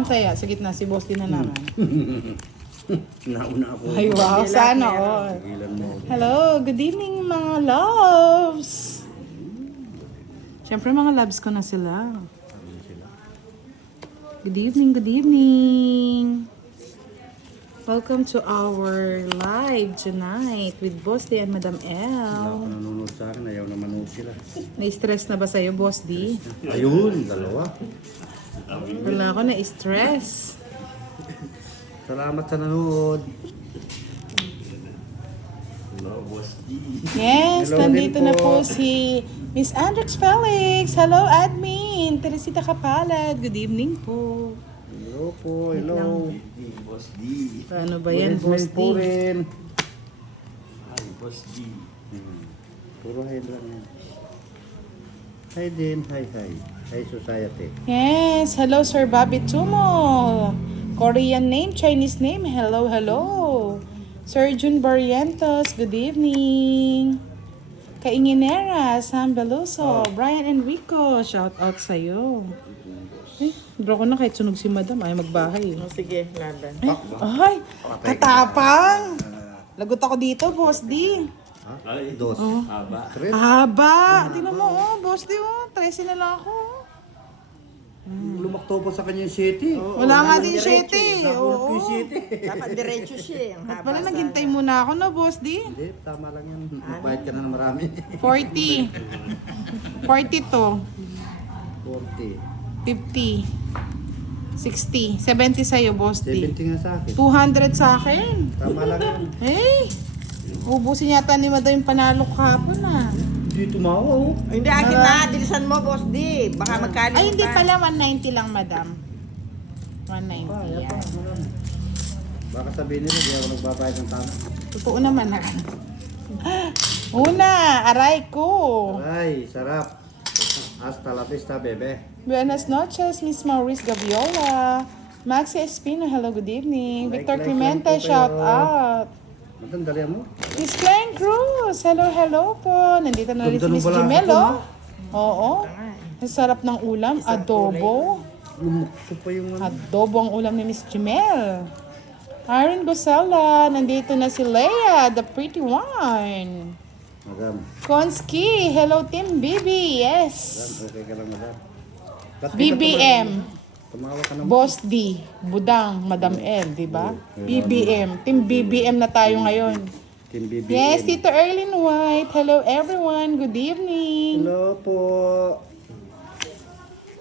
naman kaya? Sa gitna, si Boss din na naman. Nauna ako. Ay, wow. Sana all. Tigilan mo. Hello, good evening mga loves. Siyempre mga loves ko na sila. Good evening, good evening. Welcome to our live tonight with Boss D and Madam Wala L. ako nanonood sa akin. Ayaw na manood sila. Na-stress na ba sa'yo, Boss D? Ayun, dalawa. Wala ako na-stress. Salamat sa nanood. Yes, Hello nandito din na po. po si Miss Andrex Felix. Hello, admin. Teresita Kapalad. Good evening po. Hello po, hello. Boss D. Ano ba yan, Boss Management po D? rin. Hi, Boss D. Puro hi lang yan. Hi din, hi. Hi society. Yes, hello Sir Bobby Tumo. Korean name, Chinese name. Hello, hello. Sir Jun Barrientos, good evening. Kainginera, Sam Beluso, Brian Enrico, shout out sa'yo. Eh, draw ko na kahit sunog si Madam, ay magbahay. Oh, sige, laban. Ay, katapang. Lagot ako dito, Boss D. Ay, Dos. haba. Tres. Haba. Tingnan mo, oh, Boss D, oh. 13 na lang ako. Lumakto pa sa kanya yung city. Wala nga din 7. Nakulat ko yung Oo. city. Dapat diretso siya. Ang haba Pala sana. naghintay muna ako na, Boss D. Hindi, tama lang yan. Magbayad ka na ng marami. 40. 42. 40. 50. 60. 70 sa'yo, Boss D. 70 nga sa akin. 200 sa akin. Tama lang yan. Hey! Ubusin yata ni Madam yung panalo kahapon ah. Hindi tumawa oh. Hindi, akin na. Dilisan mo, Boss D. Baka magkalimutan. Ay, hindi pala. 190 lang, Madam. 190. Yan pa, Yan. marami. Baka sabihin nila, di ako nagbabayad ng tama. Totoo naman ah. Una, aray ko. Ay, sarap. Hasta la vista, bebe. Buenas noches, Miss Maurice Gaviola. Maxi Espino, hello, good evening. Like, Victor like Clemente, lang po shout kayo. out. Magandali mo. Miss Klein Cruz, hello, hello po. Nandito na rin si Ganda ng Miss balasa Jimel, ko, oh. Oo. Ang sarap ng ulam, adobo. Lumukso pa yung ano. Adobo ang ulam ni Miss Jimel. Aaron Gosella, nandito na si Leia, the pretty one. Madam, Konski, hello Team BB, yes. okay ka lang, madam. Ba't di ka BBM. Tumawa ka naman. Boss D, Budang, Madam L, di ba? BBM. Team BBM na tayo ngayon. Team BBM. Yes, Tito Erlyn White. Hello everyone. Good evening. Hello po.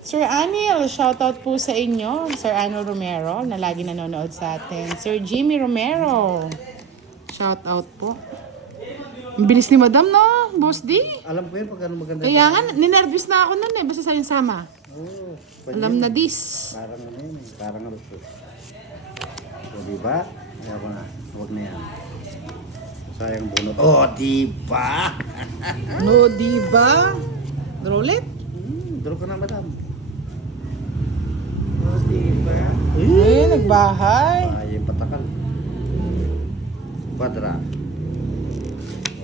Sir Anil, shoutout po sa inyo. Sir Anil Romero, na lagi nanonood sa atin. Sir Jimmy Romero, shoutout po. Ang bilis ni Madam, no? Boss D. Alam ko yun pag ano maganda. Kaya nga, ninervous na ako nun eh. Basta sa'yo sama. Oo. Alam na this. Parang ano yun eh. Parang ano po. O diba? Kaya ko na. Huwag na yan. Sayang bunot. Oh, diba? No, di ba? Roll it. Draw ka na, madam. Oh, diba? Ay, nagbahay. Ay, patakal. Quadra.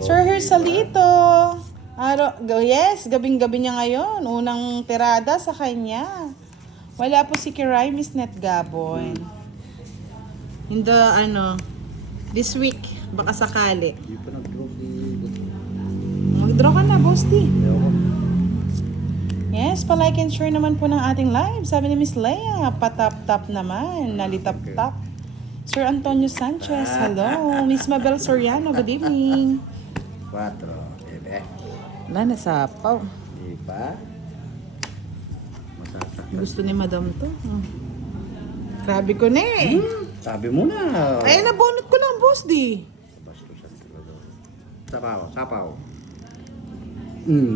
Sir Hersalito. Yes, gabing-gabi niya ngayon. Unang tirada sa kanya. Wala po si Kiray, Miss Net Gabon. In the, this week, baka sakali. Hindi pa nag-draw si... Mag-draw ka na, Boss D. Ayaw ko. Yes, palike and share naman po ng ating live. Sabi ni Miss Leia, patap-tap naman. Nalitap-tap. Sir Antonio Sanchez, hello. Miss Mabel Soriano, good evening. 4. Bebe. Wala, nasapaw. Diba? Masasaktan. Gusto ni Madam to. Grabe ko na eh. Sabi mo na. Ay, nabunot ko na ang Boss D. Bastusan talaga. Sapaw, sapaw.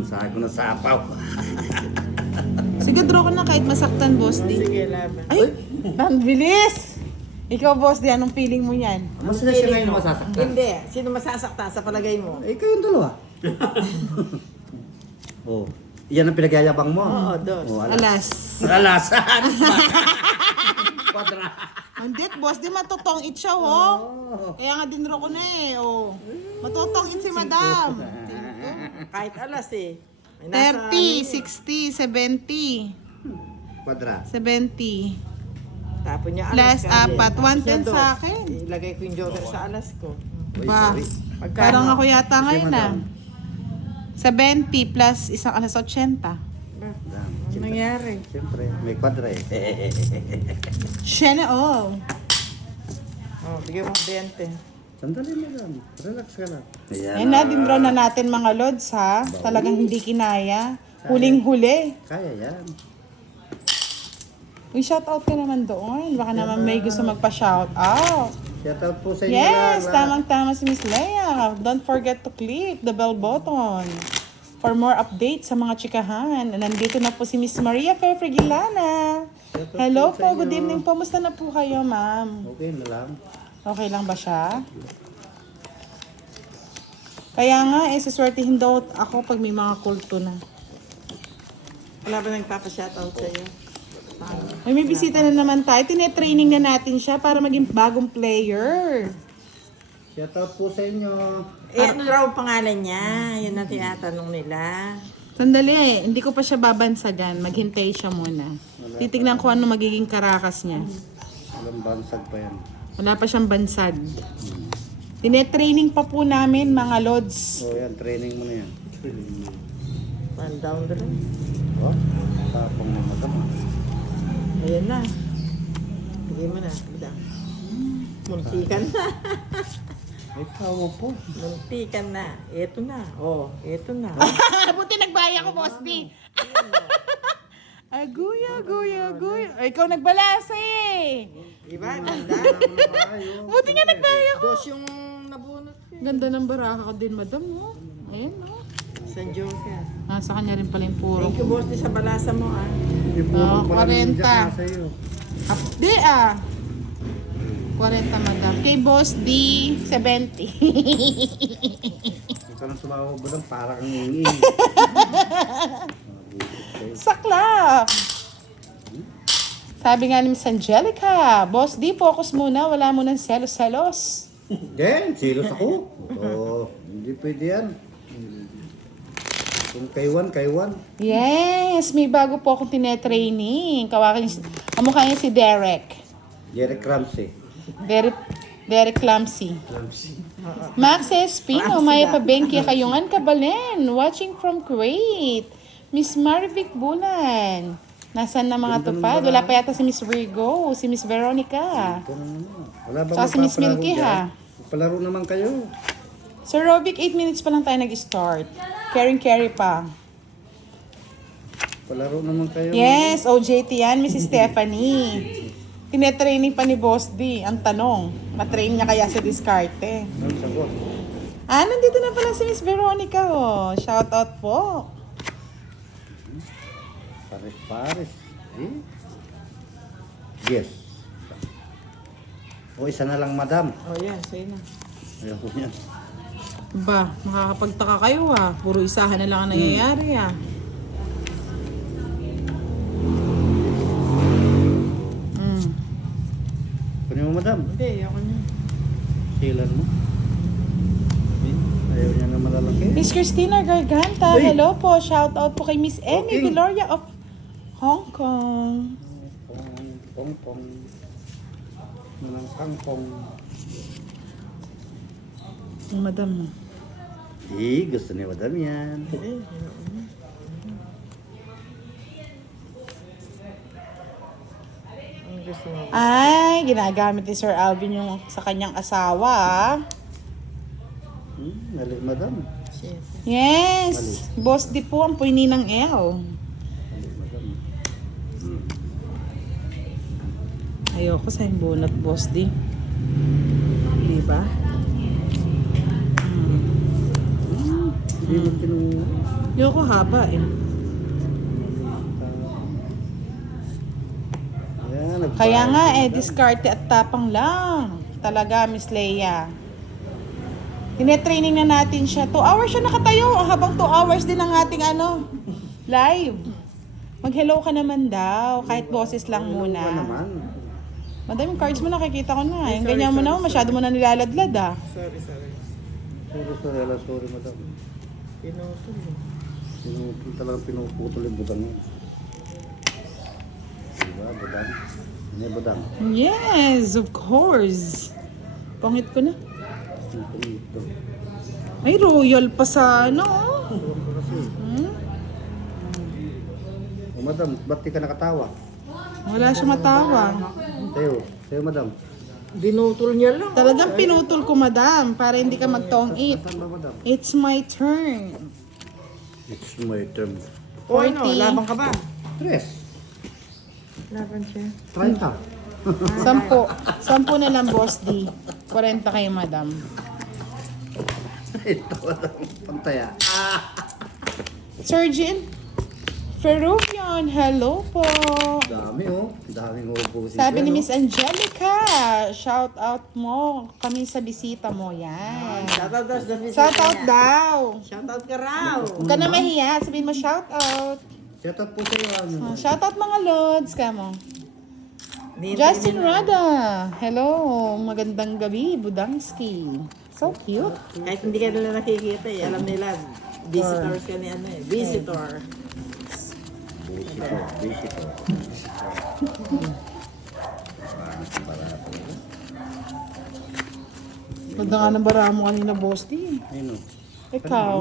Sabi ko na sapaw. Sige, draw ko na kahit masaktan, Boss Oh, D. sige, laban. Ay, ang bilis! Ikaw, Boss D, anong feeling mo yan? Mas na siya ngayon na masasaktan. Hindi. Sino masasaktan sa palagay mo? Eh, kayong dalawa. Oh, yan ang pinagyayabang mo. Oo, dos. Oh, Alas. Alas. Quadra. Andit, Boss D, matutong it siya, oh. Kaya nga dinro ko na eh, oh. Matutong it si Madam. Kahit alas eh. May nasa 30, 60, 70. Quadra. 70. Tapon niya Plus alas. kaya. 4, Tapos 110 niya dos. sa akin. Ilagay ko yung joker sa alas ko. Uy, Ba, sorry. Magkano? parang ako yata Kasi, ngayon madam. Sa 20 plus isang alas 80. Ba, Madam, ano nangyari? Siyempre, may kwadra eh. Siya na all. Oh, bigyan mo 20. Sandali madam. Relax ka lang. Ayan na, dinraw na natin mga lods ha. Talagang hindi kinaya. Huling-huli. Kaya yan. Uy, shoutout ka naman doon. Baka naman may gusto magpa-shoutout. Shout out po sa inyo Yes, lang. tamang-tama si Miss Leia. Don't forget to click the bell button for more updates sa mga chikahan. Nandito na po si Miss Maria Ferfregilana. Shout out Hello po sa po, good inyo. evening po. Musta na po kayo, ma'am? Okay na lang. Okay lang ba siya? Kaya nga, siswertihin daw ako pag may mga kulto na. Wala ba nagpapa-shoutout sa'yo? May bisita na naman tayo. Tinetraining na natin siya para maging bagong player. Shout out po sa inyo. Eh, ano raw ang pangalan niya? Yun ang tinatanong nila. Sandali, hindi ko pa siya babansagan. Maghintay siya muna. Titignan ko ano magiging karakas niya. Walang bansag pa yan. Wala pa siyang bansag. Tinetraining pa po namin mga lods. So yan, training mo na yan. One down the line. Oh, tapang na madam. Ayan na. Bigyan mo na. Bida. Muntikan na. May tawa po. Muntikan na. Ito na. Oh, ito na. Buti nagbaya ko, boss D. Aguya, aguya, aguya. Ay, ikaw nagbalasa eh. Diba? Ganda. Buti nga nagbaya ko. Dos yung nabunot ko. Ganda ng baraka ko din, madam. Oh. Ayan, oh. San Joker. Nasa kanya rin pala yung puro. Thank you, boss, di sa balasa mo, ah. Hindi po Oh, pala 40. nasa iyo. Di ah. 40, madam. Kay Boss D, 70. Huwag ka lang sumawa ba lang para kang ingi. Saklap! Sabi nga ni Miss Angelica, Boss D, focus muna. Wala mo ng selos-selos. Then, silos ako. Oh, hindi pwede yan. Kung kaywan, kaywan. Yes, may bago po akong tinetraining. Kamukha niya si Derek. Jerry Ramsey. Derek Clumsy. Max Espino, Maya Pabenki, Kayungan Kabalen, watching from Kuwait. Miss Marivic Bulan. Nasaan na mga tupad? Wala pa yata si Miss Virgo, si Miss Veronica. Wala ba Saka si Miss magpapalaro Milky, dyan? ha? Palaro naman kayo. Sir Rovic, 8 minutes pa lang tayo nag-start. Carry pa. Palaro naman kayo. Yes, OJT yan, Mrs. Stephanie. Tinetraining pa ni Boss D. Ang tanong, matrain niya kaya sa diskarte? Ano sagot? Nandito na pala si Miss Veronica, oh. Shout out po. Pares-pares. Eh? Yes. O, isa na lang, madam. Oh, yan. Sa'yo na. Ayaw ko yan. Ba, makakapagtaka kayo ah. Puro isahan na lang ang nangyayari ah. Kunin mo, madam. Hindi, ayoko niya. Silan mo. Ayaw niya na malalaki. Miss Christina Garganta, Uy! hello po. Shout out po kay Miss Emmy Okay. Viloria of Hong Kong. Pong-pong. Manang kangkong. Ang madam mo. Eh, gusto ni madam yan. Eh, ang gusto mo. Ay, ginagamit ni Sir Alvin yung sa kanyang asawa ah. Nalik, madam. Shit. Yes. Boss di po ang puini ng L. Nalik, madam. Ayoko sa yung bunot, Boss di. Di ba? Hindi mo tinungan. Ayoko haba eh. Ayan, nagbayad Kaya nga si eh, madam. diskarte at tapang lang. Talaga, Miss Leia. Tinetraining na natin siya. 2 hours siya nakatayo. Habang 2 hours din ang ating live. Mag-hello ka naman daw. Kahit boses lang Hello muna. ka naman. Madaming cards mo nakikita ko na. Yung ganyan mo na, masyado mo na nilaladlad ah. Sorry, sorry. Sorry, madam. Pinutol. Talagang pinuputol yung butang yun. Diba, madam? Hindi budang. Yes, of course. Pangit ko na. Ito. Ay, royal pa sa ano. Kasi. Hmm? Oh, madam, ba't di ka nakatawa? Wala siya matawa. Sa'yo, madam. Dinutol niya lang. Talagang pinutol ko, madam, para hindi ka magtong eat. Saan ba, madam? It's my turn. It's my turn. O ano, 40. labang ka ba? Tres. Laban siya. 30. 10 na lang, Boss D. 40 kayo, madam. Ito, madam. Pantaya. Surgeon Peruvian, hello po. Dami, oh. Daming ubusin. Sabi ni Miss Angelica, shout out mo kami sa bisita mo. Yan. Shoutout daw sa bisita Shout out niya. daw. Shoutout ka raw. Huwag ka na mahiya, sabihin mo shout out. Shout out po sa'yo. Ano? Shout out mga lods ka mo. Hindi- Justin Rada, hello. Magandang gabi, Budangski. So cute. Kahit hindi ka nila nakikita eh. Alam nila, visitors ka ni ano eh. Visitor. Visitor. Ganda nga ng bara mo kanina, Boss D. Ayun, oh. Ikaw.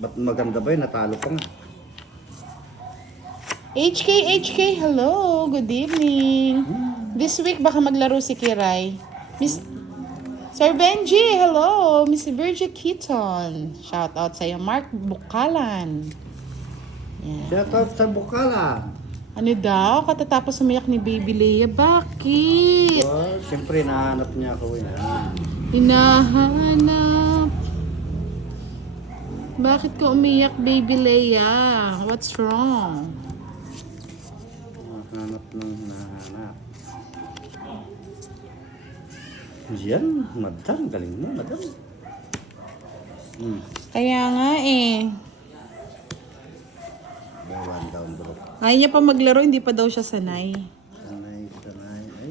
Ba't maganda ba yun? Natalo pa nga. HK, hello. Good evening. This week baka maglaro si Kiray. Miss Sir Benji, hello. Miss Virgie Keaton. Shout out sa'yo. Mark Bukalan. Yan. Shout out sa Bukala. Ano daw? Katatapos umiyak ni Baby Leia. Bakit? Well, siyempre nahanap niya ako yun. Hinahanap. Bakit ka umiyak, Baby Leia? What's wrong? Nahanap ng nahanap. Yan, madam. Galing mo, madam. Kaya nga eh. One down, bro. Ayaw niya pa maglaro, hindi pa daw siya sanay. Sanay. Ay.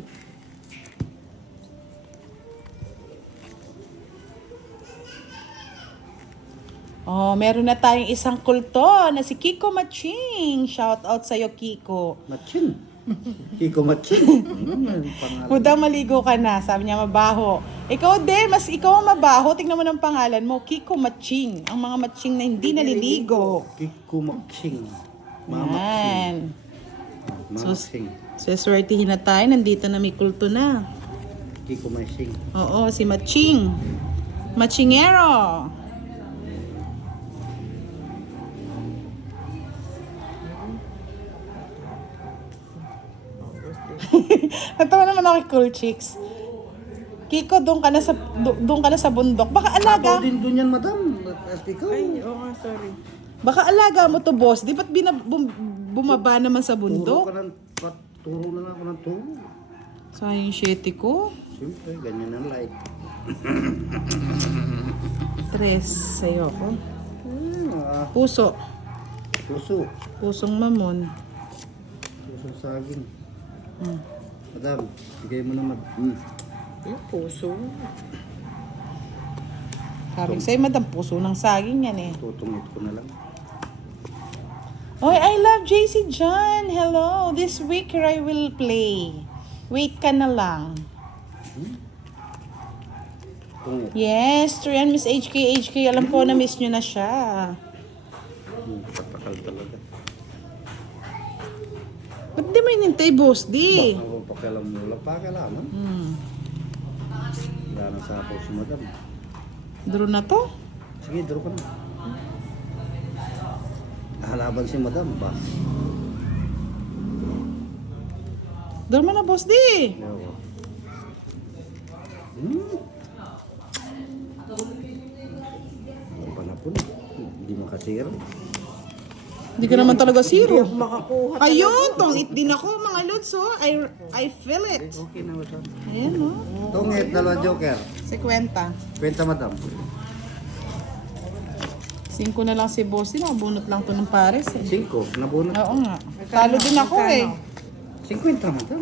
Oh, meron na tayong isang kulto na si Kiko Maching. Shout out sa'yo, Kiko. Machin. Kiko Machin. Pangalan. Huda maligo ka na, sabi niya mabaho. Ikaw din, mas ikaw ang mabaho. Tingnan mo ng pangalan mo, Kiko Maching. Ang mga matching na hindi naliligo. Kiko Machin. Mama Machin. Yan. Mama Machin. So, swertihin na tayo. Nandito na may kulto na. Kiko Machin. Oo, si Maching. Machingero. Natawa naman ako kay Cool Chicks. Kiko, doon ka na sa bundok. Baka alaga. Ako din doon yan, madam. At ikaw. Ay, oo nga, sorry. Baka alaga mo to, boss. Di ba't bumaba naman sa Turo bundok? ka ng, turo na lang ako ng turo. Sayang shitty ko. Siyempre, ganyan ang life. 3 sa'yo ko. Puso. Puso. Pusong mamon. Puso saging. Hmm. Madam, bigay mo naman. Yung puso. Sabi ko sa'yo, madam, puso ng saging yan eh. Tutungit ko na lang. Oy, I love JC John. Hello. This week I will play. Wait ka na lang. Tungit. Yes, Trian, Miss HK. Alam ko na miss nyo na siya. Patakal talaga. Ba't di mo inintay, boss? Di. Ako pakialam mo. Wala pa kailangan. Wala na sa ako si madam. Draw na to? Sige, draw ka na. Halaban si madam ba? Draw mo na, boss. Di. Ewan. Ang panapon. Hindi makasira. Hindi ka naman talaga Hindi zero. ako makakuha. Ayun, tongit din ako, mga lods, oh. I feel it. Okay na madam. Ayan, oh. Tungit, dalawa joker. 50. Kwenta madam. 5 na lang si boss. Nakabunot lang to ng pares, eh. 5. Nabunot. Oo nga. Talo din ako, eh. 50 madam.